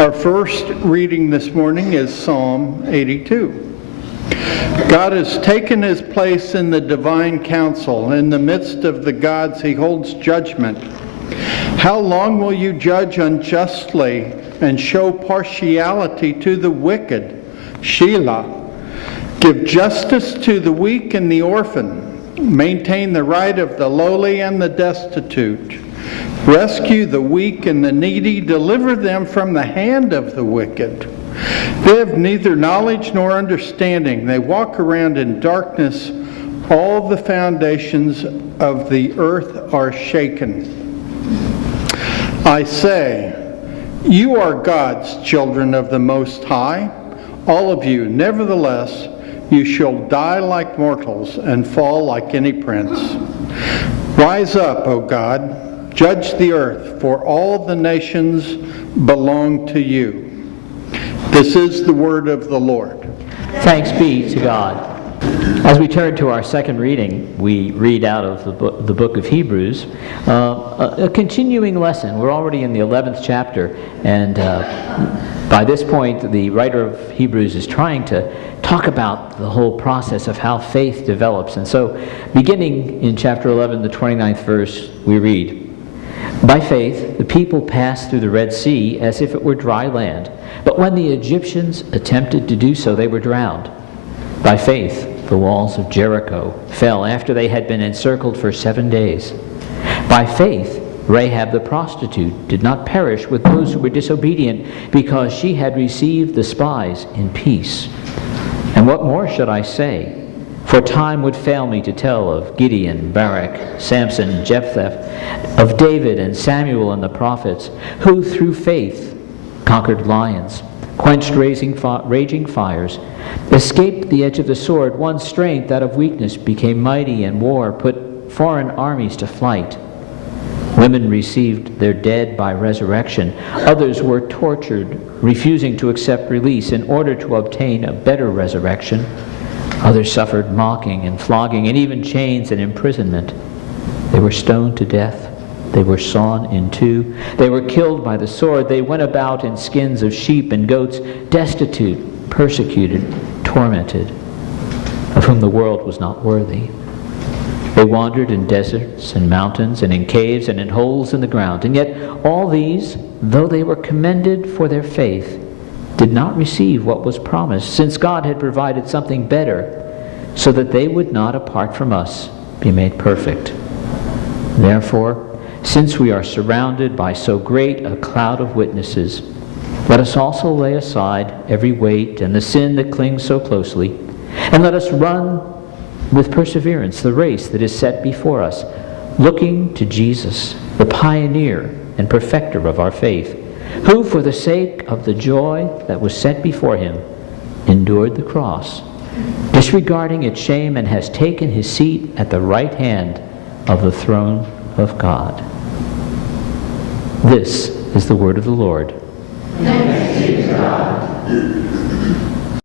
Our first reading this morning is Psalm 82. God has taken his place in the divine council. In the midst of the gods he holds judgment. How long will you judge unjustly and show partiality to the wicked? Shelah. Give justice to the weak and the orphan. Maintain the right of the lowly and the destitute. Rescue the weak and the needy. Deliver them from the hand of the wicked. They have neither knowledge nor understanding. They walk around in darkness. All the foundations of the earth are shaken. I say, you are God's children of the Most High, all of you. Nevertheless, you shall die like mortals and fall like any prince. Rise up, O God. Judge the earth, for all the nations belong to you. This is the word of the Lord. Thanks be to God. As we turn to our second reading, we read out of the book of Hebrews, a continuing lesson. We're already in the 11th chapter, and by this point, the writer of Hebrews is trying to talk about the whole process of how faith develops. And so, beginning in chapter 11, the 29th verse, we read, "By faith, the people passed through the Red Sea as if it were dry land. But when the Egyptians attempted to do so, they were drowned. By faith, the walls of Jericho fell after they had been encircled for 7 days. By faith, Rahab the prostitute did not perish with those who were disobedient, because she had received the spies in peace. And what more should I say? For time would fail me to tell of Gideon, Barak, Samson, Jephthah, of David and Samuel and the prophets, who through faith conquered lions, quenched raging fires, escaped the edge of the sword, won strength out of weakness, became mighty in war, put foreign armies to flight. Women received their dead by resurrection. Others were tortured, refusing to accept release in order to obtain a better resurrection. Others suffered mocking and flogging and even chains and imprisonment. They were stoned to death. They were sawn in two. They were killed by the sword. They went about in skins of sheep and goats, destitute, persecuted, tormented, of whom the world was not worthy. They wandered in deserts and mountains and in caves and in holes in the ground. And yet all these, though they were commended for their faith, did not receive what was promised, since God had provided something better, so that they would not, apart from us, be made perfect. Therefore, since we are surrounded by so great a cloud of witnesses, let us also lay aside every weight and the sin that clings so closely, and let us run with perseverance the race that is set before us, looking to Jesus, the pioneer and perfecter of our faith, who, for the sake of the joy that was set before him, endured the cross, disregarding its shame, and has taken his seat at the right hand of the throne of God." This is the word of the Lord. Thanks be to God.